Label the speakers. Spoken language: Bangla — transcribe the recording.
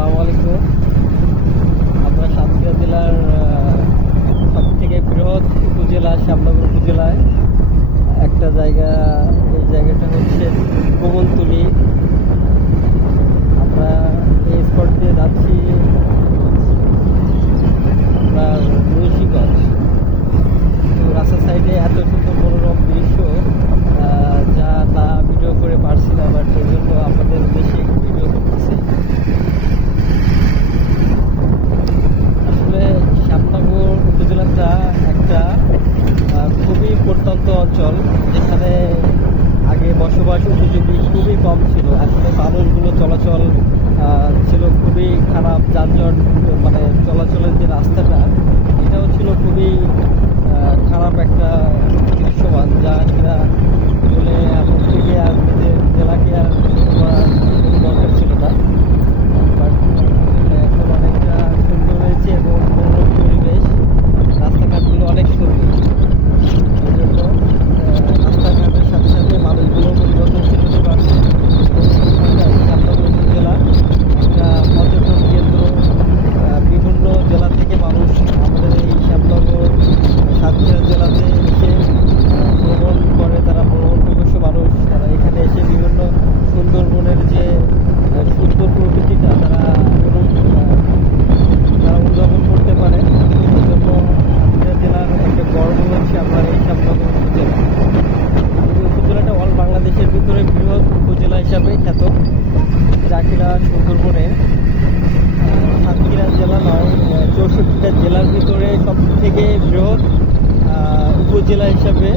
Speaker 1: আসসালামু আলাইকুম। আমরা সাতক্ষীরা জেলার সব থেকে বৃহৎ উপজেলা, শ্যামনগর উপজেলায়। একটা জায়গা, এই জায়গাটা হচ্ছে গোবর বয়সের সুযোগগুলি খুবই কম ছিল। আসলে মানুষগুলো চলাচল ভিতরে সব থেকে বৃহৎ উপজেলা হিসাবে